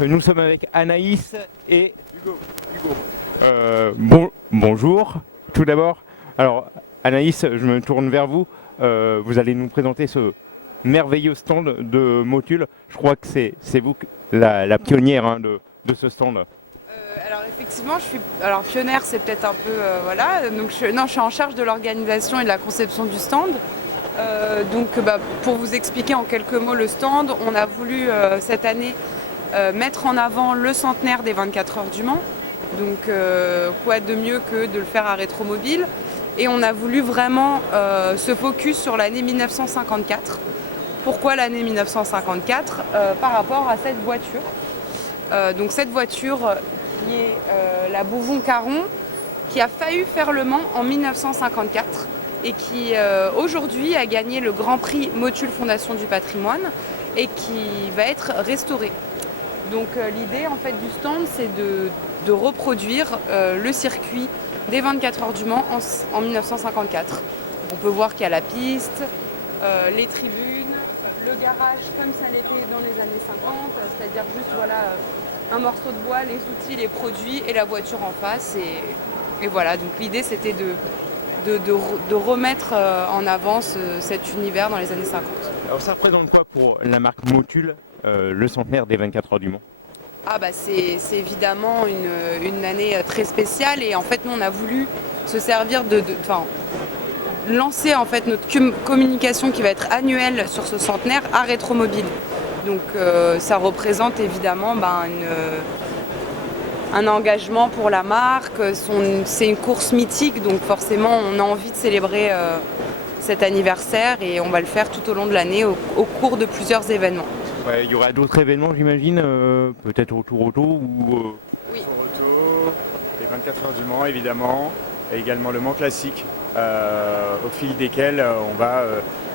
nous sommes avec Anaïs et Hugo. bonjour tout d'abord. Alors Anaïs, je me tourne vers vous. Vous allez nous présenter ce merveilleux stand de Motul. Je crois que c'est vous la pionnière hein, de ce stand. Alors effectivement, pionnière, c'est peut-être un peu voilà. Donc je suis en charge de l'organisation et de la conception du stand. Pour vous expliquer en quelques mots le stand, on a voulu cette année mettre en avant le centenaire des 24 heures du Mans. Donc quoi de mieux que de le faire à Rétromobile. Et on a voulu vraiment se focus sur l'année 1954. Pourquoi l'année 1954 par rapport à cette voiture. Donc cette voiture qui est la Bouvon-Caron, qui a failli faire le Mans en 1954 et qui aujourd'hui a gagné le Grand Prix Motul Fondation du Patrimoine et qui va être restaurée. Donc l'idée en fait du stand, c'est de reproduire le circuit des 24 heures du Mans en 1954. On peut voir qu'il y a la piste, les tribunes, le garage comme ça l'était dans les années 50, c'est-à-dire juste voilà un morceau de bois, les outils, les produits et la voiture en face. Et voilà, donc l'idée c'était de remettre en avant cet univers dans les années 50. Alors ça représente quoi pour la marque Motul, le centenaire des 24 heures du Mans? C'est évidemment une année très spéciale et en fait nous on a voulu se servir lancer en fait notre communication qui va être annuelle sur ce centenaire à Rétromobile. Donc ça représente évidemment un engagement pour la marque, c'est une course mythique donc forcément on a envie de célébrer cet anniversaire et on va le faire tout au long de l'année au cours de plusieurs événements. Ouais, il y aura d'autres événements j'imagine, peut-être au Tour Auto ou... Oui. Tour Auto, les 24 heures du Mans évidemment, et également le Mans classique, au fil desquels on va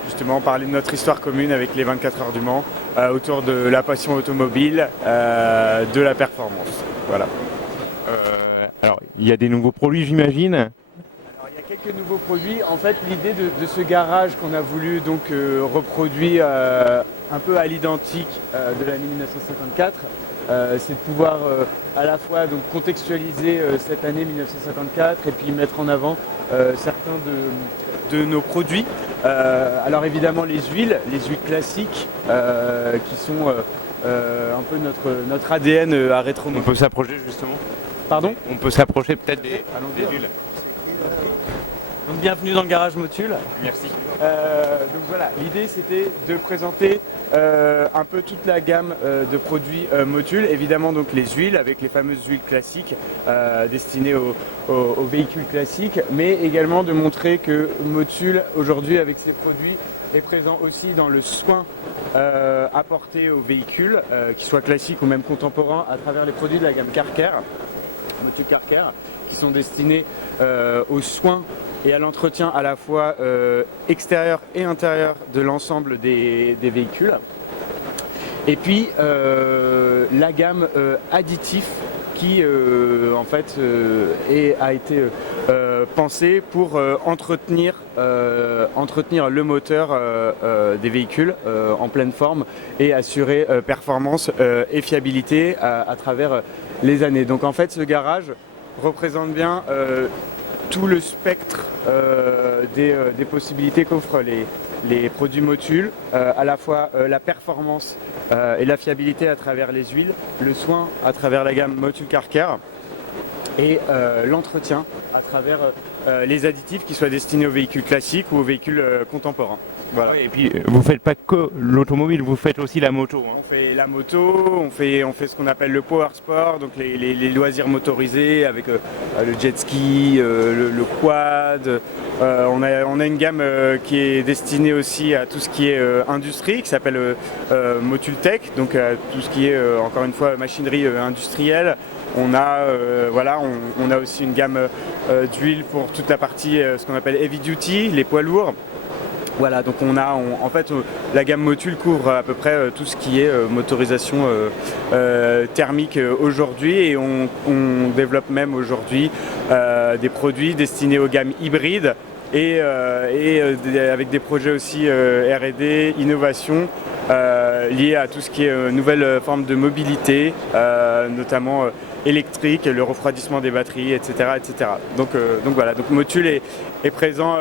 justement parler de notre histoire commune avec les 24 heures du Mans, autour de la passion automobile, de la performance. Voilà. Alors il y a des nouveaux produits j'imagine. Alors, il y a quelques nouveaux produits. En fait, l'idée de ce garage qu'on a voulu donc reproduire un peu à l'identique de l'année 1954, c'est de pouvoir à la fois donc, contextualiser cette année 1954 et puis mettre en avant certains de nos produits. Alors évidemment les huiles classiques qui sont un peu notre ADN à Rétromobile. On peut s'approcher justement. Pardon ? On peut s'approcher peut-être des huiles. Donc bienvenue dans le garage Motul. Merci. Donc voilà, l'idée c'était de présenter un peu toute la gamme de produits Motul, évidemment donc les huiles avec les fameuses huiles classiques destinées aux véhicules classiques, mais également de montrer que Motul aujourd'hui avec ses produits est présent aussi dans le soin apporté aux véhicules, qu'ils soient classiques ou même contemporains, à travers les produits de la gamme Car-Care, Motul Car-Care, qui sont destinés aux soins et à l'entretien à la fois extérieur et intérieur de l'ensemble des véhicules. Et puis la gamme additifs qui en fait a été pensée pour entretenir le moteur des véhicules en pleine forme et assurer performance et fiabilité à travers les années. Donc en fait ce garage représente bien tout le spectre des possibilités qu'offrent les produits Motul, à la fois la performance et la fiabilité à travers les huiles, le soin à travers la gamme Motul Car-Care et l'entretien à travers les additifs qui soient destinés aux véhicules classiques ou aux véhicules contemporains. Voilà. Ouais, et puis vous faites pas que l'automobile, vous faites aussi la moto. Hein. On fait la moto, on fait ce qu'on appelle le power sport, donc les loisirs motorisés avec le jet ski, le quad. On a une gamme qui est destinée aussi à tout ce qui est industrie, qui s'appelle Motul Tech, donc tout ce qui est encore une fois machinerie industrielle. On a aussi une gamme d'huile pour toute la partie ce qu'on appelle heavy duty, les poids lourds. Voilà, donc la gamme Motul couvre à peu près tout ce qui est motorisation thermique aujourd'hui et on développe même aujourd'hui des produits destinés aux gammes hybrides et avec des projets aussi R&D, innovation liées à tout ce qui est nouvelles formes de mobilité, notamment électrique, le refroidissement des batteries, etc. etc. Donc voilà, donc Motul est présent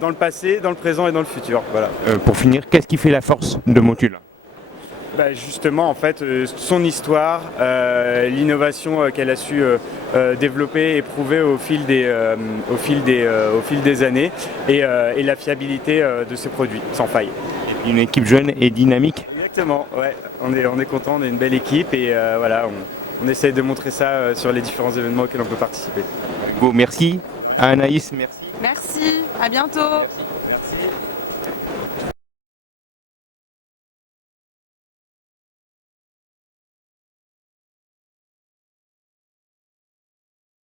dans le passé, dans le présent et dans le futur. Voilà. Pour finir, qu'est-ce qui fait la force de Motul? Justement, en fait, son histoire, l'innovation qu'elle a su développer et prouver au fil des années et la fiabilité de ses produits, sans faille. Une équipe jeune et dynamique. Exactement, ouais. On est content, on est une belle équipe et voilà, on essaie de montrer ça sur les différents événements auxquels on peut participer. Merci. Anaïs, merci. Merci, à bientôt. Merci.